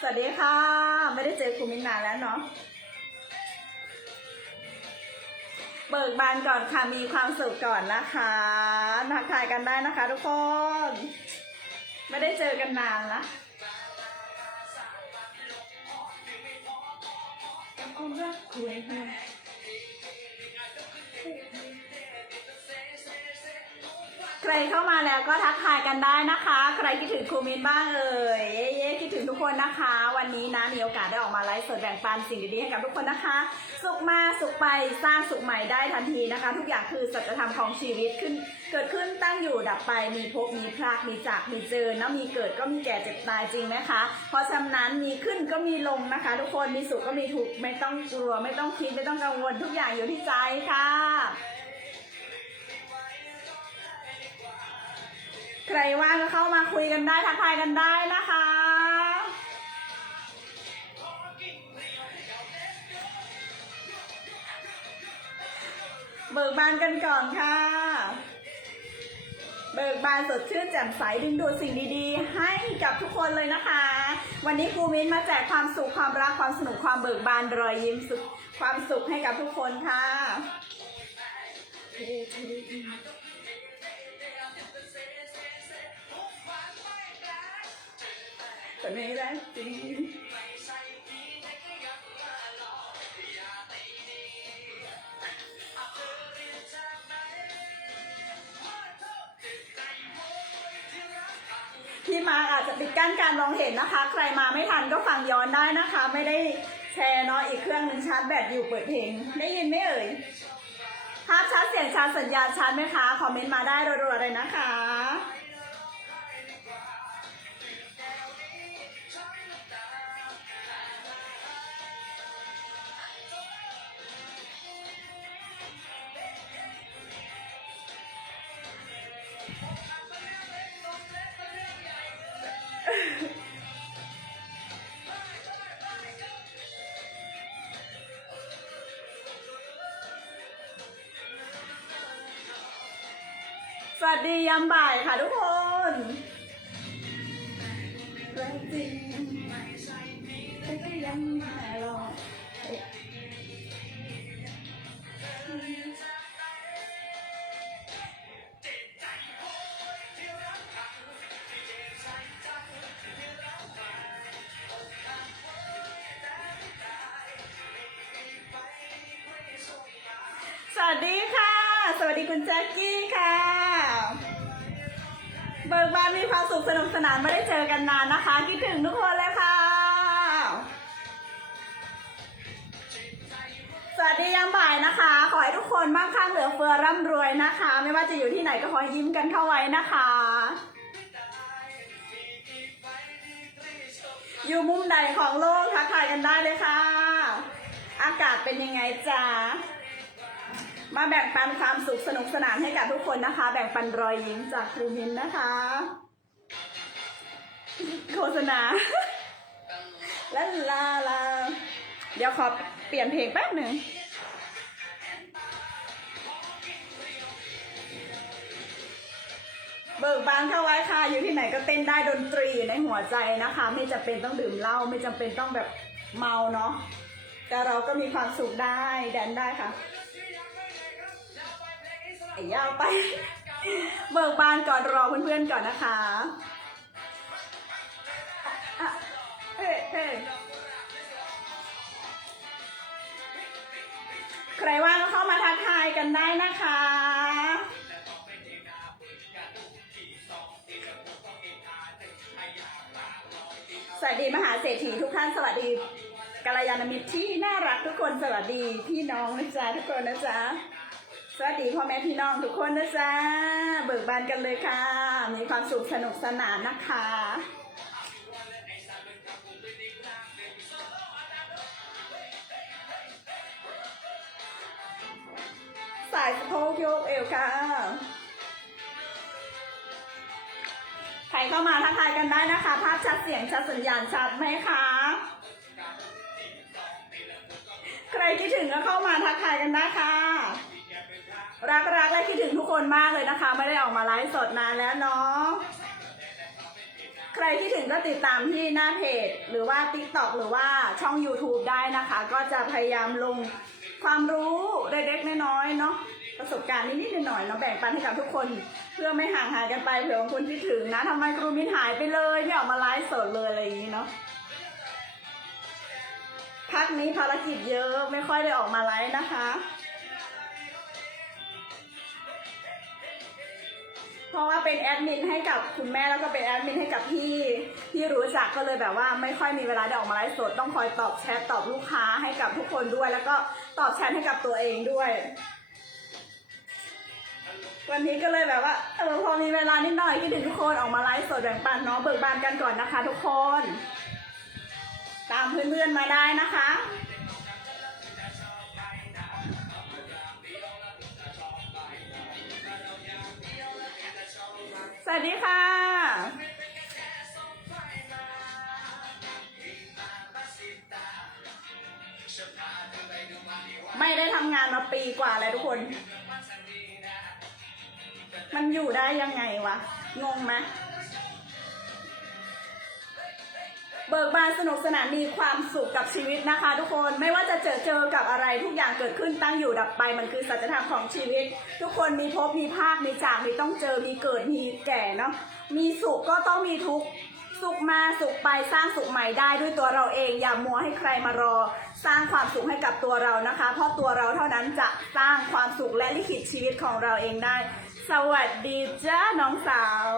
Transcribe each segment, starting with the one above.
สวัสดีค่ะ ไม่ได้เจอครูมินนานแล้วเนาะเบิกบานก่อนค่ะมีความสุขก่อนนะคะทักทายกันได้นะคะ ทุกคน ไม่ได้เจอกันนานละความรักคุย รเข้ามาแล้วก็ทักทายกันได้นะคะ ใครคิดถึงครูมินบ้างเอ่ยเย้เย้คิดถึงทุกคนนะคะ วันนี้นะมีโอกาสได้ออกมาไลฟ์สดแบ่งปันสิ่งดีๆให้กับทุกคนนะคะ สุขมาสุขไปสร้างสุขใหม่ได้ทันทีนะคะ ทุกอย่างคือสัจธรรมของชีวิตขึ้น เกิดขึ้นตั้งอยู่ดับไปมีพบมีพลากมีจากมีเจอนะมีเกิดก็มีแก่เจ็บตายจริงไหมคะ เพราะฉะนั้นมีขึ้นก็มีลงนะคะ ทุกคนมีสุขก็มีทุกข์ไม่ต้องกลัวไม่ต้องคิดไม่ต้องกังวลทุกอย่างอยู่ที่ใจค่ะ ใครว่างก็เข้ามาคุยกันได้ทักทายกันได้นะคะ เบิกบานกันก่อนค่ะ เบิกบานสดชื่นแจ่มใสดึงดูดสิ่งดีๆ ให้กับทุกคนเลยนะคะ วันนี้ครูมิ้นมาแจกความสุขความรักความสนุกความเบิกบานรอยยิ้มสุขความสุขให้กับทุกคนค่ะ แต่ไม่ได้จริงที่มาอาจจะปิดกั้นการมองเห็นนะคะ ใครมาไม่ทันก็ฟังย้อนได้นะคะ ไม่ได้แชร์เนาะอีกเครื่องหนึ่งชาร์จแบตอยู่เปิดเพลงได้ยินไหมเอ่ยภาพชัดเสียงชัดสัญญาณชัดไหมคะ คอมเมนต์มาได้รัวๆเลยนะคะ สวัสดียามบ่ายค่ะทุกคน มีความสุขสนุกสนานไม่ได้เจอกันนานนะคะ คิดถึงทุกคนเลยค่ะ สวัสดียามบ่ายนะคะ ขอให้ทุกคนมั่งคั่งเหลือเฟือร่ำรวยนะคะ ไม่ว่าจะอยู่ที่ไหนก็ขอยิ้มกันเข้าไว้นะคะ อยู่มุมใดของโลกทักทายกันได้เลยค่ะ อากาศเป็นยังไงจ๊ะ มาแบ่งปันความสุขสนุกสนานให้กับทุกคนนะคะ แบ่งปันรอยยิ้มจากครูมินนะคะ โฆษณาแลาลาลา เดี๋ยวขอเปลี่ยนเพลงแป๊บหนึ่งเบิกบานเข้าไว้ค่ะ อยู่ที่ไหนก็เต้นได้ดนตรีในหัวใจนะคะ ไม่จำเป็นต้องดื่มเหล้าไม่จำเป็นต้องแบบเมาเนาะแต่เราก็มีความสุขได้แดนได้ค่ะ ยาวไป เบิกบานก่อนรอเพื่อนๆก่อนนะคะเฮ้เฮ้ใครว่างก็เข้ามาทักทายกันได้นะคะสวัสดีมหาเศรษฐีทุกท่านสวัสดีกัลยาณมิตรที่น่ารักทุกคนสวัสดีพี่น้องนะจ๊ะทุกคนนะจ๊ะ สวัสดีพ่อแม่พี่น้องทุกคนนะจ๊ะเบิกบานกันเลยค่ะ มีความสุขสนุกสนานนะคะสายสะโพกโยกเอวค่ะ ใครเข้ามาทักทายกันได้นะคะ ภาพชัดเสียงชัดสัญญาณชัดไหมคะใครคิดถึงก็เข้ามาทักทายกันได้ค่ะ รักรักและคิดถึงทุกคนมากเลยนะคะ ไม่ได้ออกมาไลฟ์สดนานแล้วเนาะใครที่ถึงก็ติดตามที่หน้าเพจ หรือว่า TikTok หรือว่าช่อง YouTube ได้นะคะ ก็จะพยายามลงความรู้เล็กๆน้อยๆเนาะประสบการณ์นิดๆหน่อยๆเนาะแบ่งปันให้กับทุกคน เพื่อไม่ห่างหายกันไปเผื่อบางคนคิดถึงนะทำไมครูมินหายไปเลยไม่ออกมาไลฟ์สดเลยอะไรอย่างนี้เนาะพักนี้ภารกิจเยอะไม่ค่อยได้ออกมาไลฟ์นะคะ ราะว่าเป็นแอดมินให้กับคุณแม่แล้วก็เป็นแอดมินให้กับพี่ที่รู้จักก็เลยแบบว่าไม่ค่อยมีเวลาได้ออกมาไลฟ์สดต้องคอยตอบแชทตอบลูกค้าให้กับทุกคนด้วย แล้วก็ตอบแชทให้กับตัวเองด้วย วันนี้ก็เลยแบบว่าเออพอมีเวลานิดหน่อยคิดถึงทุกคนออกมาไลฟ์สดแบ่งปันเนาะเบิกบานกันก่อนนะคะ ทุกคน ตามเพื่อนๆมาได้นะคะ วัสดีค่ะ ไม่ได้ทำงานมาปีกว่าแล้วทุกคน มันอยู่ได้ยังไงวะ งงไหม เบิกบานสนุกสนานมีความสุขกับชีวิตนะคะ ทุกคนไม่ว่าจะเจอเจอกับอะไรทุกอย่างเกิดขึ้นตั้งอยู่ดับไปมันคือสัจธรรมของชีวิต ทุกคนมีภพมีภาคมีจากมีต้องเจอมีเกิดมีแก่เนาะมีสุขก็ต้องมีทุกข์สุขมาสุขไปสร้างสุขใหม่ได้ด้วยตัวเราเอง อย่ามัวให้ใครมารอ สร้างความสุขให้กับตัวเรานะคะ เพราะตัวเราเท่านั้นจะสร้างความสุขและลิขิตชีวิตของเราเองได้ สวัสดีจ้าน้องสาว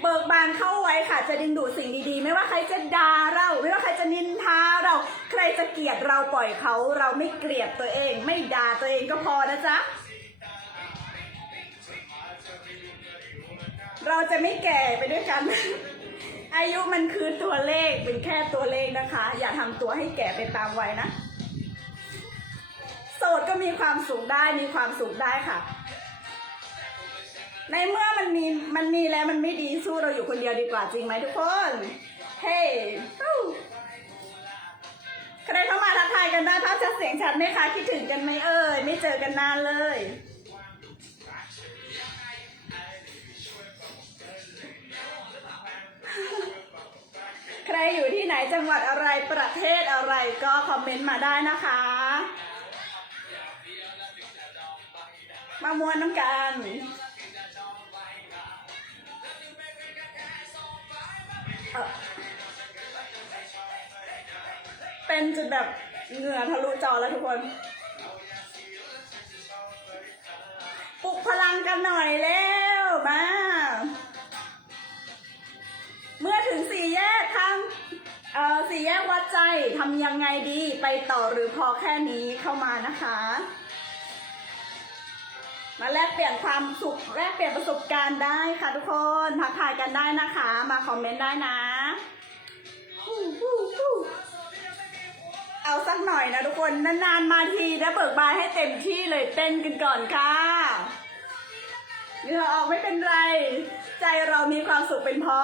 เบิกบานเข้าไว้ค่ะ จะดึงดูดสิ่งดีๆ ไม่ว่าใครจะด่าเรา ไม่ว่าใครจะนินทาเรา ใครจะเกลียดเราปล่อยเขา เราไม่เกลียดตัวเอง ไม่ด่าตัวเองก็พอนะจ๊ะเราจะไม่แก่ไปด้วยกัน อายุมันคือตัวเลขเป็นแค่ตัวเลขนะคะ อย่าทำตัวให้แก่ไปตามวัยนะ โสดก็มีความสุขได้มีความสุขได้ค่ะ ในเมื่อมันมีมันมีแล้วมันไม่ดีสู้เราอยู่คนเดียวดีกว่าจริงไหมทุกคน เฮ้ใครเข้ามาทักทายกันได้ภาพชัดเสียงชัดไหมคะคิดถึงกันไหมเอ่ยไม่เจอกันนานเลยใครอยู่ที่ไหนจังหวัดอะไรประเทศอะไรก็คอมเมนต์มาได้นะคะมามวนน้ำกัน เป็นจุดแบบเหงื่อทะลุจอแล้วทุกคน ปลุกพลังกันหน่อยเร็ว มา เมื่อถึงสี่แยกทางเอ่อสี่แยกวัดใจทำยังไงดี ไปต่อหรือพอแค่นี้เข้ามานะคะ มาแลกเปลี่ยนความสุขแลกเปลี่ยนประสบการณ์ได้ค่ะทุกคนทักทายกันได้นะคะ มาคอมเมนต์ได้นะ เอาสักหน่อยนะทุกคนนานๆมาทีนะเบิกบานให้เต็มที่เลยเต้นกันก่อนค่ะเหงื่อออกไม่เป็นไร ใจเรามีความสุขเป็นพอ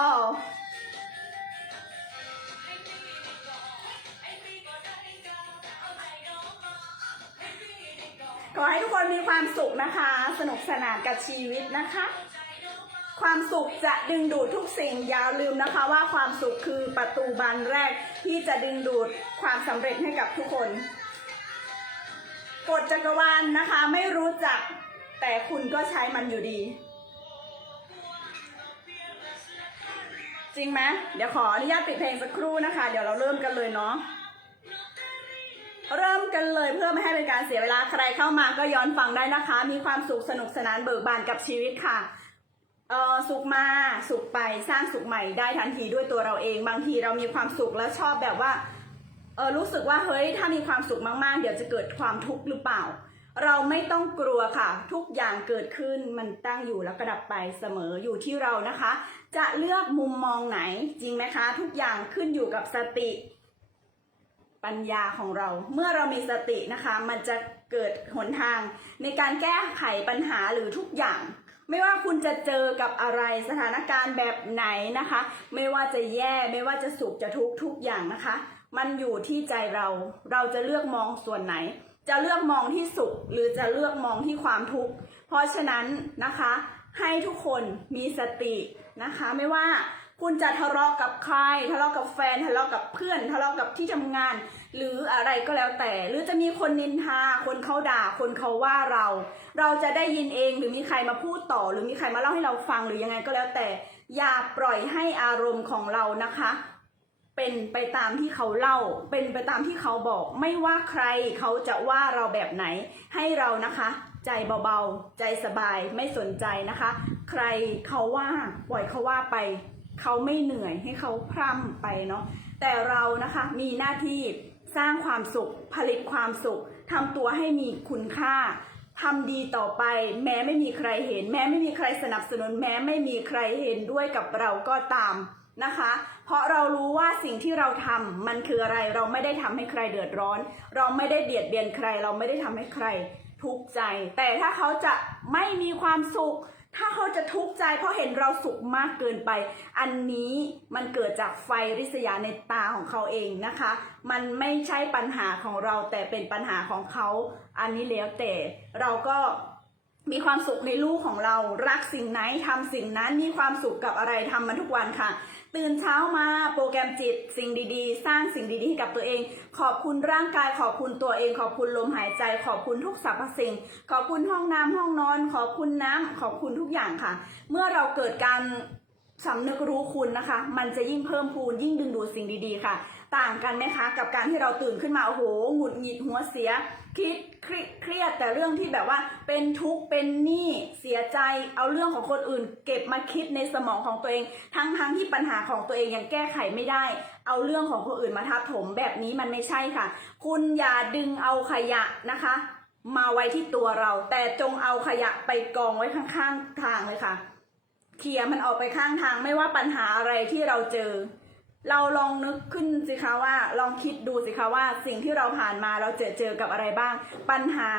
ขอให้ทุกคนมีความสุขนะคะ สนุกสนานกับชีวิตนะคะ ความสุขจะดึงดูดทุกสิ่งอย่าลืมนะคะว่าความสุขคือประตูบานแรกที่จะดึงดูดความสำเร็จให้กับทุกคนกฎจักรวาลนนะคะไม่รู้จักแต่คุณก็ใช้มันอยู่ดี จริงไหมเดี๋ยวขออนุญาตปิดเพลงสักครู่นะคะ เดี๋ยวเราเริ่มกันเลยเนาะ เริ่มกันเลยเพื่อไม่ให้เป็นการเสียเวลาใครเข้ามาก็ย้อนฟังได้นะคะ มีความสุขสนุกสนานเบิกบานกับชีวิตค่ะเออสุขมาสุขไปสร้างสุขใหม่ได้ทันทีด้วยตัวเราเอง บางทีเรามีความสุขแล้วชอบแบบว่าเออรู้สึกว่าเฮ้ยถ้ามีความสุขมากๆ เดี๋ยวจะเกิดความทุกข์หรือเปล่า เราไม่ต้องกลัวค่ะ ทุกอย่างเกิดขึ้นมันตั้งอยู่แล้วก็ดับไปเสมออยู่ที่เรานะคะ จะเลือกมุมมองไหนจริงไหมคะ ทุกอย่างขึ้นอยู่กับสติ ปัญญาของเรา เมื่อเรามีสตินะคะ มันจะเกิดหนทาง ในการแก้ไขปัญหาหรือทุกอย่าง ไม่ว่าคุณจะเจอกับอะไรสถานการณ์แบบไหนนะคะ ไม่ว่าจะแย่ไม่ว่าจะสุขจะทุกข์ทุกอย่างนะคะ มันอยู่ที่ใจเราเราจะเลือกมองส่วนไหน จะเลือกมองที่สุข หรือจะเลือกมองที่ความทุกข์เพราะฉะนั้นนะคะ ให้ทุกคนมีสตินะคะ ไม่ว่า คุณจะทะเลาะกับใคร ทะเลาะกับแฟน ทะเลาะกับเพื่อน ทะเลาะกับที่ทำงาน หรืออะไรก็แล้วแต่ หรือจะมีคนนินทา คนเขาด่า คนเขาว่าเรา เราจะได้ยินเอง หรือมีใครมาพูดต่อ หรือมีใครมาเล่าให้เราฟัง หรือยังไงก็แล้วแต่ อย่าปล่อยให้อารมณ์ของเรานะคะ เป็นไปตามที่เขาเล่า เป็นไปตามที่เขาบอก ไม่ว่าใครเขาจะว่าเราแบบไหน ให้เรานะคะ ใจเบาๆ ใจสบาย ไม่สนใจนะคะ ใครเขาว่า ปล่อยเขาว่าไป เขาไม่เหนื่อยให้เขาพร่ำไปเนาะแต่เรานะคะมีหน้าที่สร้างความสุข ผลิตความสุขทำตัวให้มีคุณค่าทำดีต่อไป แม้ไม่มีใครเห็น แม้ไม่มีใครสนับสนุน แม้ไม่มีใครเห็นด้วยกับเราก็ตามนะคะ เพราะเรารู้ว่าสิ่งที่เราทำมันคืออะไรเราไม่ได้ทำให้ใครเดือดร้อน เราไม่ได้เบียดเบียนใคร เราไม่ได้ทำให้ใครทุกข์ใจ แต่ถ้าเขาจะไม่มีความสุข ถ้าเขาจะทุกข์ใจเพราะเห็นเราสุขมากเกินไป อันนี้มันเกิดจากไฟริษยาในตาของเขาเองนะคะ มันไม่ใช่ปัญหาของเราแต่เป็นปัญหาของเขา อันนี้แล้วแต่เราก็ มีความสุขในลูกของเรารักสิ่งไหนทำสิ่งนั้นมีความสุขกับอะไรทำมันทุกวันค่ะ ตื่นเช้ามาโปรแกรมจิตสิ่งดีๆ สร้างสิ่งดีๆให้กับตัวเอง ขอบคุณร่างกาย ขอบคุณตัวเอง ขอบคุณลมหายใจ ขอบคุณทุกสรรพสิ่ง ขอบคุณห้องน้ำห้องนอน ขอบคุณน้ำขอบคุณทุกอย่างค่ะ เมื่อเราเกิดการสำนึกรู้คุณนะคะ มันจะยิ่งเพิ่มพูนยิ่งดึงดูดสิ่งดีๆค่ะ ต่างกันไหมคะ กับการที่เราตื่นขึ้นมาโอ้โหหงุดหงิดหัวเสียคิดเครียดแต่เรื่องที่แบบว่า เป็นทุกข์เป็นหนี้เสียใจเอาเรื่องของคนอื่น เก็บมาคิดในสมองของตัวเอง ทั้งทั้งที่ปัญหาของตัวเองยังแก้ไขไม่ได้ เอาเรื่องของคนอื่นมาทับถมแบบนี้มันไม่ใช่ค่ะ คุณอย่าดึงเอาขยะนะคะ มาไว้ที่ตัวเรา แต่จงเอาขยะไปกองไว้ข้างๆทางเลยค่ะเคลียร์มันออกไปข้างทางไม่ว่าปัญหาอะไรที่เราเจอ เราลองนึกขึ้นสิคะว่าลองคิดดูสิคะว่าสิ่งที่เราผ่านมาเราเจอเจอกับอะไรบ้าง ปัญหา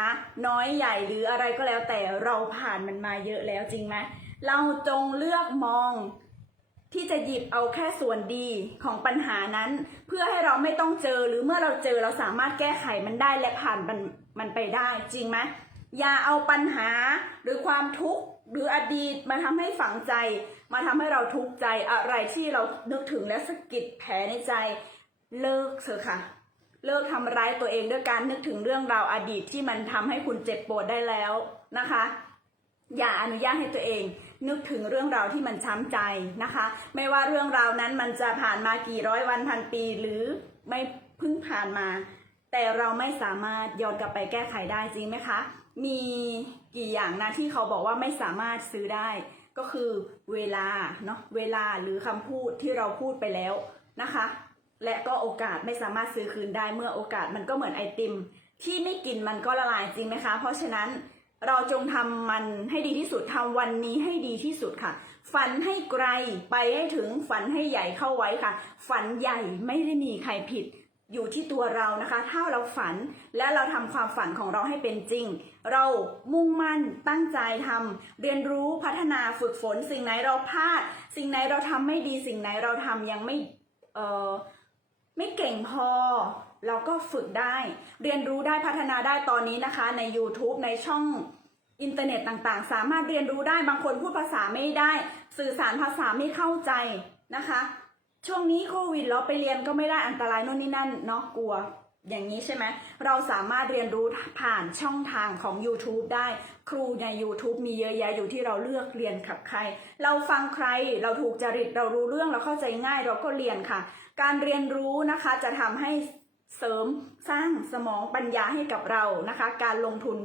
น้อยใหญ่หรืออะไรก็แล้วแต่เราผ่านมันมาเยอะแล้วจริงไหมเราจงเลือกมองที่จะหยิบเอาแค่ส่วนดีของปัญหานั้น เพื่อให้เราไม่ต้องเจอหรือเมื่อเราเจอเราสามารถแก้ไขมันได้และผ่านมันมันไปได้จริงไหมอย่าเอาปัญหาหรือความทุกข์หรืออดีตมาทำให้ฝังใจ มาทำให้เราทุกข์ใจอะไรที่เรานึกถึงและสะกิดแผลในใจเลิกเถอะค่ะ เลิกทำร้ายตัวเองด้วยการนึกถึงเรื่องราวอดีตที่มันทำให้คุณเจ็บปวดได้แล้วนะคะ อย่าอนุญาตให้ตัวเอง นึกถึงเรื่องราวที่มันช้ำใจนะคะ ไม่ว่าเรื่องราวนั้นมันจะผ่านมากี่ร้อยวันพันปี หรือไม่เพิ่งผ่านมา แต่เราไม่สามารถย้อนกลับไปแก้ไขได้จริงไหมคะ มีกี่อย่างนะที่เขาบอกว่าไม่สามารถซื้อได้ ก็คือเวลาเนาะเวลาหรือคำพูดที่เราพูดไปแล้วนะคะ และก็โอกาสไม่สามารถซื้อคืนได้เมื่อโอกาสมันก็เหมือนไอติม ที่ไม่กินมันก็ละลายจริงไหมคะ เพราะฉะนั้นเราจงทำมันให้ดีที่สุดทำวันนี้ให้ดีที่สุดค่ะ ฝันให้ไกลไปให้ถึงฝันให้ใหญ่เข้าไว้ค่ะ ฝันใหญ่ไม่ได้มีใครผิด อยู่ที่ตัวเรานะคะ ถ้าเราฝันและเราทำความฝันของเราให้เป็นจริง เรามุ่งมั่นตั้งใจทำเรียนรู้พัฒนาฝึกฝน สิ่งไหนเราพลาด สิ่งไหนเราทำไม่ดีสิ่งไหนเราทำยังไม่เออไม่เก่งพอ เราก็ฝึกได้ เรียนรู้ได้พัฒนาได้ตอนนี้นะคะ ใน YouTube ในช่องอินเทอร์เน็ตต่างๆ สามารถเรียนรู้ได้บางคนพูดภาษาไม่ได้ สื่อสารภาษาไม่เข้าใจนะคะ ช่วงนี้โควิดเราไปเรียนก็ไม่ได้อันตรายโน่นนี่นั่นเนาะกลัวอย่างนี้ใช่ไหม เราสามารถเรียนรู้ผ่านช่องทางของ YouTube ได้ ครูใน YouTube มีเยอะแยะอยู่ที่เราเลือกเรียนกับใคร เราฟังใคร เราถูกจริต เรารู้เรื่อง เราเข้าใจง่าย เราก็เรียนค่ะ การเรียนรู้นะคะจะทำให้เสริมสร้างสมองปัญญาให้กับเรานะคะ การลงทุน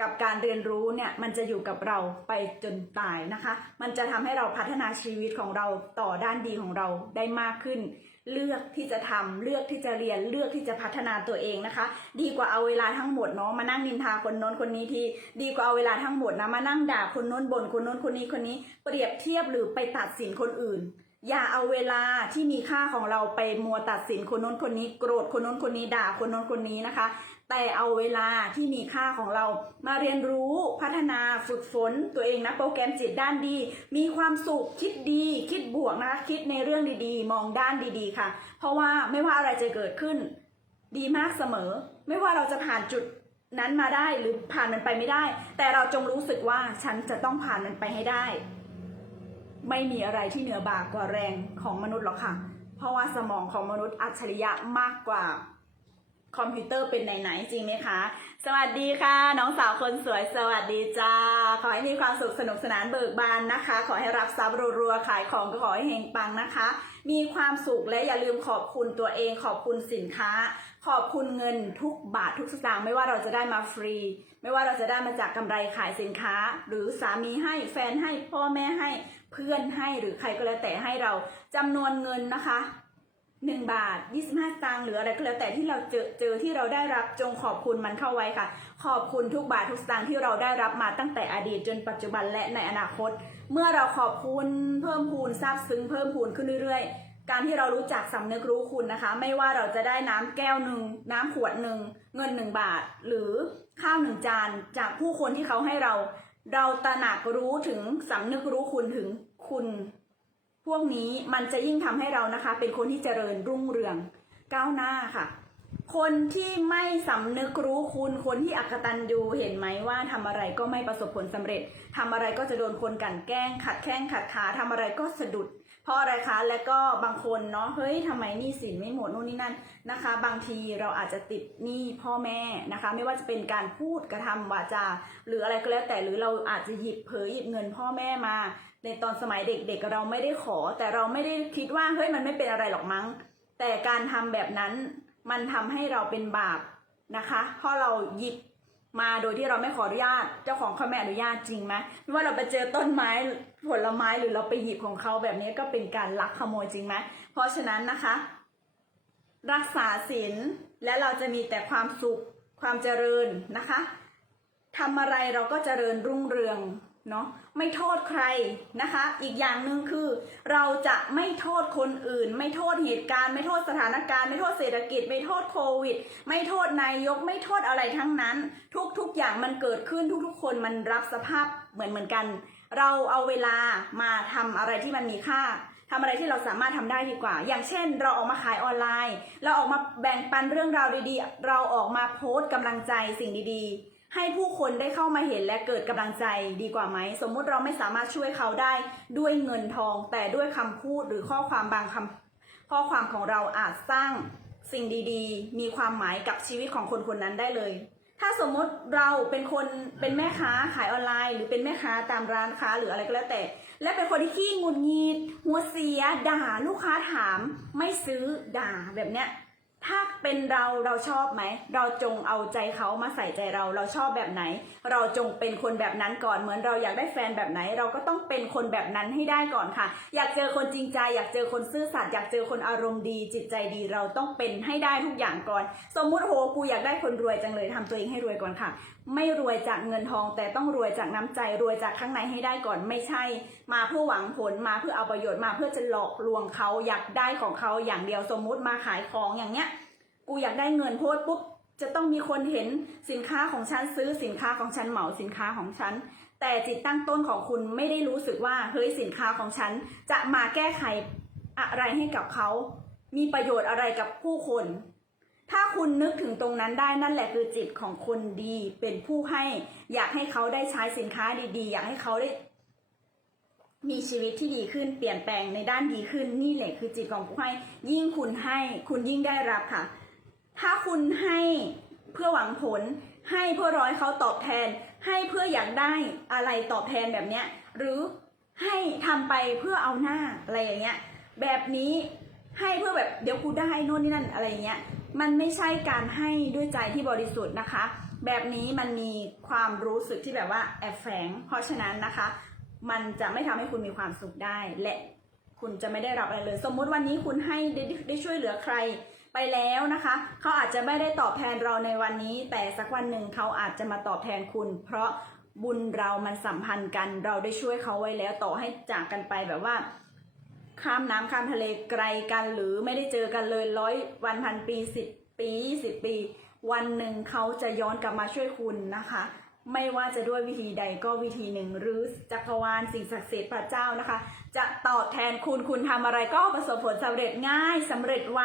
กับการเรียนรู้เนี่ยมันจะอยู่กับเราไปจนตายนะคะ มันจะทำให้เราพัฒนาชีวิตของเราต่อด้านดีของเราได้มากขึ้น เลือกที่จะทำเลือกที่จะเรียนเลือกที่จะพัฒนาตัวเองนะคะ ดีกว่าเอาเวลาทั้งหมดเนาะมานั่งนินทาคนโน้นคนนี้ทีดีกว่าเอาเวลาทั้งหมดนะมานั่งด่าคนโน้นบ่นคนโน้นคนนี้คนนี้ เปรียบเทียบหรือไปตัดสินคนอื่นอย่าเอาเวลาที่มีค่าของเราไปมัวตัดสินคนโน้นคนนี้โกรธคนโน้นคนนี้ด่าคนโน้นคนนี้นะคะ แต่เอาเวลาที่มีค่าของเรามาเรียนรู้พัฒนาฝึกฝนตัวเองนะโปรแกรมจิตด้านดี มีความสุขคิดดีคิดบวกนะคะคิดในเรื่องดีๆ มองด้านดีๆค่ะ เพราะว่าไม่ว่าอะไรจะเกิดขึ้น ดีมากเสมอ ไม่ว่าเราจะผ่านจุดนั้นมาได้หรือผ่านมันไปไม่ได้ แต่เราจงรู้สึกว่าฉันจะต้องผ่านมันไปให้ได้ ไม่มีอะไรที่เหนือบากว่าแรงของมนุษย์หรอกค่ะ เพราะว่าสมองของมนุษย์อัจฉริยะมากกว่า คอมพิวเตอร์เป็นไหนๆจริงไหมคะ สวัสดีค่ะ น้องสาวคนสวยสวัสดีจ้า ขอให้มีความสุขสนุกสนานเบิกบานนะคะ ขอให้รับทรัพย์รัวๆขายของก็ขอให้เฮงปังนะคะ มีความสุขและอย่าลืมขอบคุณตัวเอง ขอบคุณสินค้า ขอบคุณเงินทุกบาททุกสตางค์ไม่ว่าเราจะได้มาฟรี ไม่ว่าเราจะได้มาจากกำไรขายสินค้า หรือสามีให้แฟนให้พ่อแม่ให้เพื่อนให้หรือใครก็แล้วแต่ให้เราจำนวนเงินนะคะ หนึ่งบาท25สตางค์หรืออะไรก็แล้วแต่ที่เราเจอเจอที่เราได้รับจงขอบคุณมันเข้าไว้ค่ะ ขอบคุณทุกบาททุกสตางค์ที่เราได้รับมาตั้งแต่อดีตจนปัจจุบันและในอนาคต เมื่อเราขอบคุณเพิ่มพูนซาบซึ้งเพิ่มพูนขึ้นเรื่อยๆ การที่เรารู้จักสำนึกรู้คุณนะคะ ไม่ว่าเราจะได้น้ำแก้วหนึ่งน้ำขวดหนึ่งเงินหนึ่งบาท หรือข้าวหนึ่งจานจากผู้คนที่เขาให้เรา เราตระหนักรู้ถึงสำนึกรู้คุณถึงคุณ พวกนี้มันจะยิ่งทำให้เรานะคะ เป็นคนที่เจริญรุ่งเรืองก้าวหน้าค่ะ คนที่ไม่สำนึกรู้คุณคนที่อักตันยูเห็นไหมว่าทำอะไรก็ไม่ประสบผลสำเร็จทำอะไรก็จะโดนคนกั่นแกล้ง ขัดแข้งขัดขาทำอะไรก็สะดุดเพราะอะไรคะแล้วก็บางคนเนาะเฮ้ยทำไมหนี้สินไม่หมดนู่นนี่นั่นนะคะ บางทีเราอาจจะติดหนี้พ่อแม่นะคะ ไม่ว่าจะเป็นการพูดกระทำวาจา หรืออะไรก็แล้วแต่หรือเราอาจจะหยิบเผยหยิบเงินพ่อแม่มา ในตอนสมัยเด็กๆเราไม่ได้ขอ แต่เราไม่ได้คิดว่าเฮ้ยมันไม่เป็นอะไรหรอกมั้ง แต่การทำแบบนั้นมันทำให้เราเป็นบาปนะคะเพราะเราหยิบมาโดยที่เราไม่ขออนุญาต เจ้าของเขาไม่อนุญาตจริงไหมไม่ว่าเราไปเจอต้นไม้ผลไม้หรือเราไปหยิบของเขาแบบนี้ก็เป็นการลักขโมยจริงไหมเพราะฉะนั้นนะคะ รักษาศีลและเราจะมีแต่ความสุขความเจริญนะคะทำอะไรเราก็เจริญรุ่งเรืองเนาะ ไม่โทษใครนะคะ อีกอย่างหนึ่งคือ เราจะไม่โทษคนอื่น ไม่โทษเหตุการณ์ ไม่โทษสถานการณ์ ไม่โทษเศรษฐกิจ ไม่โทษโควิด ไม่โทษนายก ไม่โทษอะไรทั้งนั้น ทุกๆอย่างมันเกิดขึ้นทุกๆ คนมันรับสภาพเหมือนเหมือนกัน เราเอาเวลามาทำอะไรที่มันมีค่าทำอะไรที่เราสามารถทำได้ดีกว่า อย่างเช่น เราออกมาขายออนไลน์ เราออกมาแบ่งปันเรื่องราวดีๆ เราออกมาโพสต์กำลังใจสิ่งดีๆ ให้ผู้คนได้เข้ามาเห็นและเกิดกำลังใจดีกว่าไหม สมมุติเราไม่สามารถช่วยเขาได้ด้วยเงินทอง แต่ด้วยคำพูดหรือข้อความบางคำข้อความของเราอาจสร้างสิ่งดีๆ มีความหมายกับชีวิตของคนคนนั้นได้เลย ถ้าสมมติเราเป็นคนเป็นแม่ค้าขายออนไลน์ หรือเป็นแม่ค้าตามร้านค้าหรืออะไรก็แล้วแต่ และเป็นคนที่ขี้งุดหงิดหัวเสีย ด่าลูกค้าถาม ไม่ซื้อด่าแบบเนี้ย ถ้าเป็นเราเราชอบไหม เราจงเอาใจเขามาใส่ใจเราเราชอบแบบไหน เราจงเป็นคนแบบนั้นก่อนเหมือนเราอยากได้แฟนแบบไหน เราก็ต้องเป็นคนแบบนั้นให้ได้ก่อนค่ะ อยากเจอคนจริงใจ อยากเจอคนซื่อสัตย์อยากเจอคนอารมณ์ดี จิตใจดีเราต้องเป็นให้ได้ทุกอย่างก่อน สมมุติโหกูอยากได้คนรวยจังเลยทำตัวเองให้รวยก่อนค่ะ ไม่รวยจากเงินทอง แต่ต้องรวยจากน้ำใจรวยจากข้างในให้ได้ก่อนไม่ใช่ มาเพื่อหวังผลมาเพื่อเอาประโยชน์มาเพื่อจะหลอกลวงเขาอยากได้ของเขาอย่างเดียวสมมุติมาขายของอย่างเนี้ย กูอยากได้เงินโพสปุ๊บจะต้องมีคนเห็นสินค้าของฉันซื้อสินค้าของฉันเหมาสินค้าของฉัน แต่จิตตั้งต้นของคุณไม่ได้รู้สึกว่าเฮ้ยสินค้าของฉันจะมาแก้ไขอะไรให้กับเขา มีประโยชน์อะไรกับผู้คน ถ้าคุณนึกถึงตรงนั้นได้นั่นแหละคือจิตของคนดีเป็นผู้ให้ อยากให้เขาได้ใช้สินค้าดีๆ อยากให้เขาได้ มีชีวิตที่ดีขึ้นเปลี่ยนแปลงในด้านดีขึ้นนี่แหละคือจิตของผู้ให้ ยิ่งคุณให้ คุณยิ่งได้รับค่ะ ถ้าคุณให้เพื่อหวังผล ให้เพื่อร้อยเขาตอบแทน ให้เพื่ออยากได้อะไรตอบแทนแบบเนี้ย หรือให้ทำไปเพื่อเอาหน้าอะไรอย่างเงี้ย แบบนี้ให้เพื่อแบบเดี๋ยวกูได้โน่นนี่นั่นอะไรเงี้ย มันไม่ใช่การให้ด้วยใจที่บริสุทธิ์นะคะ แบบนี้มันมีความรู้สึกที่แบบว่าแอบแฝง เพราะฉะนั้นนะคะ มันจะไม่ทำให้คุณมีความสุขได้ และคุณจะไม่ได้รับอะไรเลย สมมุติวันนี้คุณให้ได้ได้ช่วยเหลือใครไปแล้วนะคะ เขาอาจจะไม่ได้ตอบแทนเราในวันนี้ แต่สักวันหนึ่งเขาอาจจะมาตอบแทนคุณ เพราะบุญเรามันสัมพันธ์กัน เราได้ช่วยเขาไว้แล้วต่อให้จากกันไปแบบว่า ข้ามน้ำข้ามทะเลไกลกันหรือไม่ได้เจอกันเลยร้อยวันพันปีสิบปียี่สิบปี วันหนึ่งเขาจะย้อนกลับมาช่วยคุณนะคะ ไม่ว่าจะด้วยวิธีใดก็วิธีหนึ่ง หรือจักรวาลสิ่งศักดิ์สิทธิ์พระเจ้านะคะ จะตอบแทนคุณคุณทำอะไรก็ประสบผลสำเร็จง่ายสำเร็จไว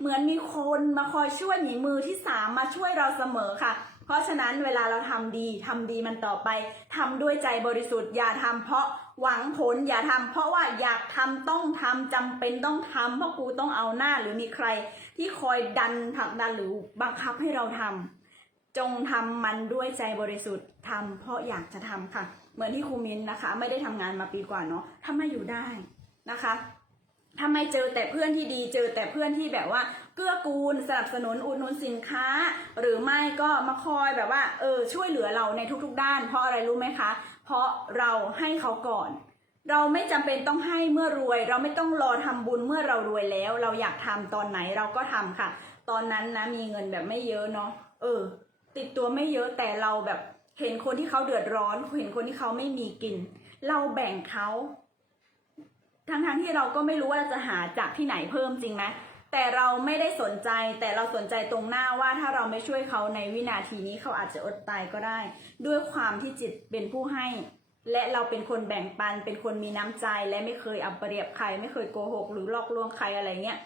เหมือนมีคนมาคอยช่วยหนีมือที่สามมาช่วยเราเสมอค่ะเพราะฉะนั้นเวลาเราทำดีทำดีมันต่อไปทำด้วยใจบริสุทธิ์อย่าทำเพราะ หวังผลอย่าทำเพราะว่าอยากทำต้องทำจำเป็นต้องทำเพราะกูต้องเอาหน้าหรือมีใครที่คอยดันผลักดันหรือบังคับให้เราทำจงทำมันด้วยใจบริสุทธิ์ทำเพราะอยากจะทำค่ะ เหมือนที่ครูมินนะคะ ไม่ได้ทำงานมาปีกว่าเนาะทำไมอยู่ได้นะคะทำไมเจอแต่เพื่อนที่ดี เจอแต่เพื่อนที่แบบว่า เกื้อกูลสนับสนุนอุดหนุนสินค้า หรือไม่ก็มาคอยแบบว่าเออช่วยเหลือเราในทุกๆด้าน เพราะอะไรรู้ไหมคะ เพราะเราให้เขาก่อน เราไม่จำเป็นต้องให้เมื่อรวย เราไม่ต้องรอทำบุญเมื่อเรารวยแล้ว เราอยากทำตอนไหนเราก็ทำค่ะ ตอนนั้นนะมีเงินแบบไม่เยอะเนาะเออ ติดตัวไม่เยอะแต่เราแบบเห็นคนที่เขาเดือดร้อนเห็นคนที่เขาไม่มีกิน เราแบ่งเขาทั้งๆที่เราก็ไม่รู้ว่าเราจะหาจากที่ไหนเพิ่มจริงไหม แต่เราไม่ได้สนใจแต่เราสนใจตรงหน้าว่าถ้าเราไม่ช่วยเขาในวินาทีนี้เขาอาจจะอดตายก็ได้ ด้วยความที่จิตเป็นผู้ให้ และเราเป็นคนแบ่งปัน เป็นคนมีน้ำใจและไม่เคยเอาเปรียบใคร ไม่เคยโกหก หรือหลอกลวงใครอะไรเงี้ย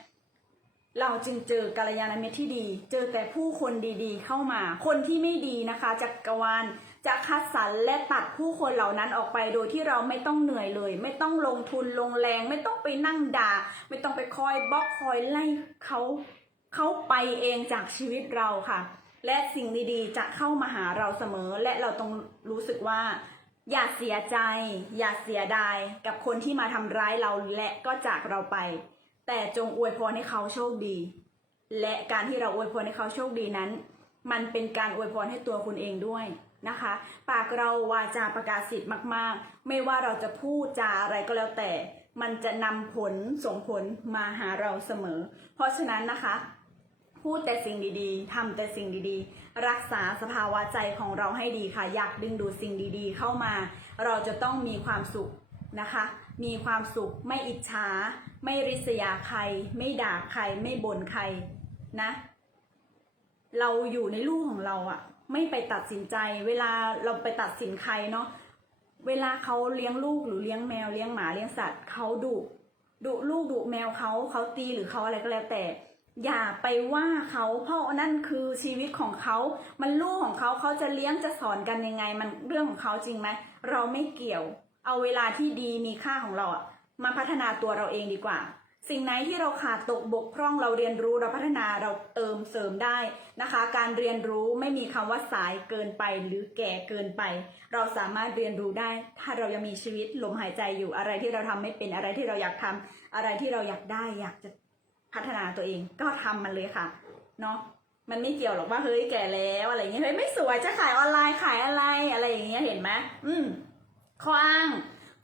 เราจึงเจอกัลยาณมิตรที่ดี เจอแต่ผู้คนดีๆ เข้ามา คนที่ไม่ดีนะคะจักรวาล จะคัดสรรและตัดผู้คนเหล่านั้นออกไปโดยที่เราไม่ต้องเหนื่อยเลย ไม่ต้องลงทุนลงแรง ไม่ต้องไปนั่งด่า ไม่ต้องไปคอยบล็อกคอยไล่เขาเขาไปเองจากชีวิตเราค่ะ และสิ่งดีๆจะเข้ามาหาเราเสมอ และเราต้องรู้สึกว่า อย่าเสียใจ อย่าเสียดายกับคนที่มาทำร้ายเราและก็จากเราไป แต่จงอวยพรให้เขาโชคดี และการที่เราอวยพรให้เขาโชคดีนั้น มันเป็นการอวยพรให้ตัวคุณเองด้วย นะคะ ปากเราวาจาประกาศสิทธิ์มาก ๆ ไม่ว่าเราจะพูดจาอะไรก็แล้วแต่ มันจะนำผลส่งผลมาหาเราเสมอ เพราะฉะนั้นนะคะพูดแต่สิ่งดีๆ ทำแต่สิ่งดีๆ รักษาสภาวะใจของเราให้ดีค่ะ อยากดึงดูดสิ่งดีๆ เข้ามา เราจะต้องมีความสุขนะคะ มีความสุข ไม่อิจฉา ไม่ริษยาใคร ไม่ด่าใคร ไม่บ่นใครนะ เราอยู่ในลูกของเราอะ ไม่ไปตัดสินใจ เวลาเราไปตัดสินใครเนาะเวลาเขาเลี้ยงลูกหรือเลี้ยงแมวเลี้ยงหมาเลี้ยงสัตว์เขาดุดุลูกดุแมวเขาเขาตีหรือเขาอะไรก็แล้วแต่ อย่าไปว่าเขาเพราะนั่นคือชีวิตของเขา มันลูกของเขาเขาจะเลี้ยงจะสอนกันยังไง มันเรื่องของเขาจริงไหมเราไม่เกี่ยว เอาเวลาที่ดีมีค่าของเราอะมาพัฒนาตัวเราเองดีกว่า สิ่งไหนที่เราขาดตกบกพร่องเราเรียนรู้เราพัฒนาเราเติมเสริมได้นะคะ การเรียนรู้ไม่มีคำว่าสายเกินไปหรือแก่เกินไป เราสามารถเรียนรู้ได้ ถ้าเรายังมีชีวิตลมหายใจอยู่อะไรที่เราทำไม่เป็นอะไรที่เราอยากทำอะไรที่เราอยากได้อยากจะพัฒนาตัวเองก็ทำมันเลยค่ะเนาะมันไม่เกี่ยวหรอกว่าเฮ้ยแก่แล้วอะไรเงี้ยเฮ้ยไม่สวยจะขายออนไลน์ขายอะไรอะไรอย่างเงี้ยเห็นไหมอืมข้ออ้าง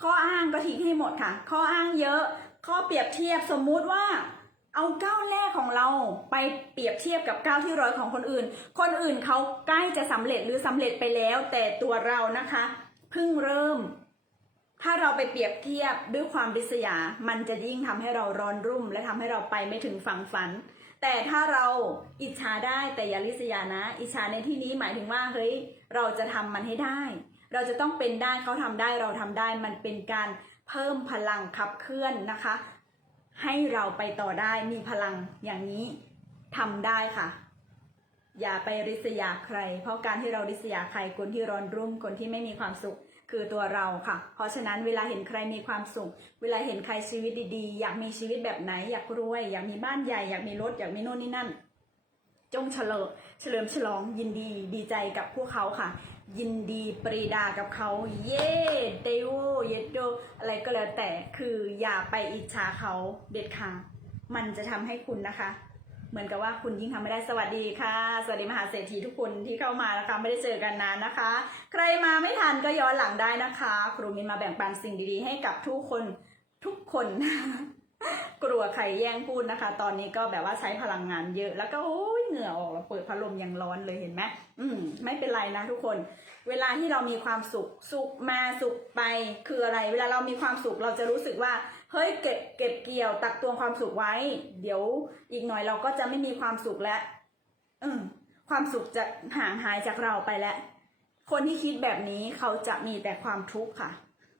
ข้ออ้างก็ทิ้งให้หมดค่ะ ข้ออ้างเยอะ ข้อเปรียบเทียบสมมุติว่าเอาก้าวแรกของเราไปเปรียบเทียบกับก้าวที่ร้อยของคนอื่น คนอื่นเขาใกล้จะสำเร็จหรือสำเร็จไปแล้ว แต่ตัวเรานะคะเพิ่งเริ่ม ถ้าเราไปเปรียบเทียบด้วยความริษยา มันจะยิ่งทำให้เราร้อนรุ่ม และทำให้เราไปไม่ถึงฝั่งฝัน แต่ถ้าเราอิจฉาได้แต่อย่าริษยานะ อิจฉาในที่นี้หมายถึงว่าเฮ้ยเราจะทำมันให้ได้ เราจะต้องเป็นได้เขาทำได้เราทำได้มันเป็นการ เพิ่มพลังขับเคลื่อนนะคะ ให้เราไปต่อได้มีพลังอย่างนี้ทำได้ค่ะ อย่าไปริษยาใคร เพราะการที่เราริษยาใครคนที่ร้อนรุ่มคนที่ไม่มีความสุขคือตัวเราค่ะ เพราะฉะนั้นเวลาเห็นใครมีความสุข เวลาเห็นใครชีวิตดีๆ อยากมีชีวิตแบบไหน อยากรวย อยากมีบ้านใหญ่ อยากมีรถ อยากมีโน่นนี่นั่น จงเฉลิมเฉลิมฉลองยินดีดีใจกับพวกเขาค่ะ ยินดีปรีดากับเขาเย่เดโวเยโดอะไรก็แล้วแต่คืออย่าไปอิจฉาเขาเด็ดขาดมันจะทำให้คุณนะคะ เหมือนกับว่าคุณยิ่งทำไม่ได้สวัสดีค่ะ สวัสดีมหาเศรษฐีทุกคนที่เข้ามานะคะไม่ได้เจอกันนานนะคะ ใครมาไม่ทันก็ย้อนหลังได้นะคะ ครูมินมาแบ่งปันสิ่งดีๆ ให้กับทุกคนทุกคน กลัวใครแย่งพูดนะคะ ตอนนี้ก็แบบว่าใช้พลังงานเยอะ แล้วก็โอ้ยเหงื่อออกแล้วเปิดพัดลมยังร้อนเลยเห็นไหมอืม ไม่เป็นไรนะทุกคน เวลาที่เรามีความสุข สุขมาสุขไปคืออะไร เวลาเรามีความสุขเราจะรู้สึกว่า เฮ้ยเก็บเก็บเกี่ยวตักตวงความสุขไว้ เดี๋ยวอีกหน่อยเราก็จะไม่มีความสุขแล้วอืมความสุขจะห่างหายจากเราไปแล้ว คนที่คิดแบบนี้เขาจะมีแต่ความทุกข์ค่ะ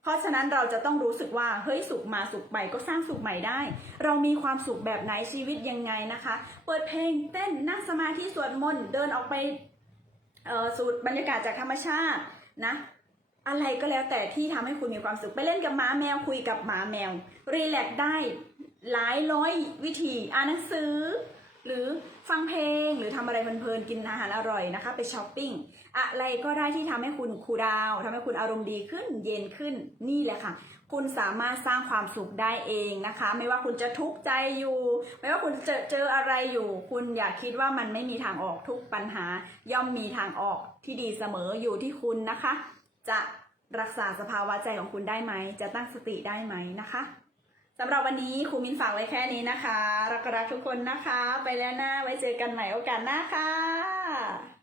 เพราะฉะนั้นเราจะต้องรู้สึกว่าเฮ้ยสุขมาสุขไปก็สร้างสุขใหม่ได้ เรามีความสุขแบบไหนชีวิตยังไงนะคะ เปิดเพลงเต้นนั่งสมาธิสวดมนต์เดินออกไปเออสูตรบรรยากาศจากธรรมชาตินะอะไรก็แล้วแต่ที่ทำให้คุณมีความสุขไปเล่นกับหมาแมวคุยกับหมาแมวรีแลกซ์ได้หลายร้อยวิธีอ่านหนังสือ หรือฟังเพลงหรือทำอะไรเพลินๆกินอาหารอร่อยนะคะ ไปช้อปปิ้งอะไรก็ได้ที่ทำให้คุณคูลดาวน์ทำให้คุณอารมณ์ดีขึ้นเย็นขึ้นนี่แหละค่ะ คุณสามารถสร้างความสุขได้เองนะคะ ไม่ว่าคุณจะทุกข์ใจอยู่ ไม่ว่าคุณจอเจออะไรอยู่ คุณอย่าคิดว่ามันไม่มีทางออกทุกปัญหา ย่อมมีทางออกที่ดีเสมออยู่ที่คุณนะคะ จะรักษาสภาวะใจของคุณได้ไหม จะตั้งสติได้ไหมนะคะ สำหรับวันนี้ครูมินฝากไว้แค่นี้นะคะ รักรักทุกคนนะคะ ไปแล้วนะไว้เจอกันใหม่โอกาสหน้าค่ะ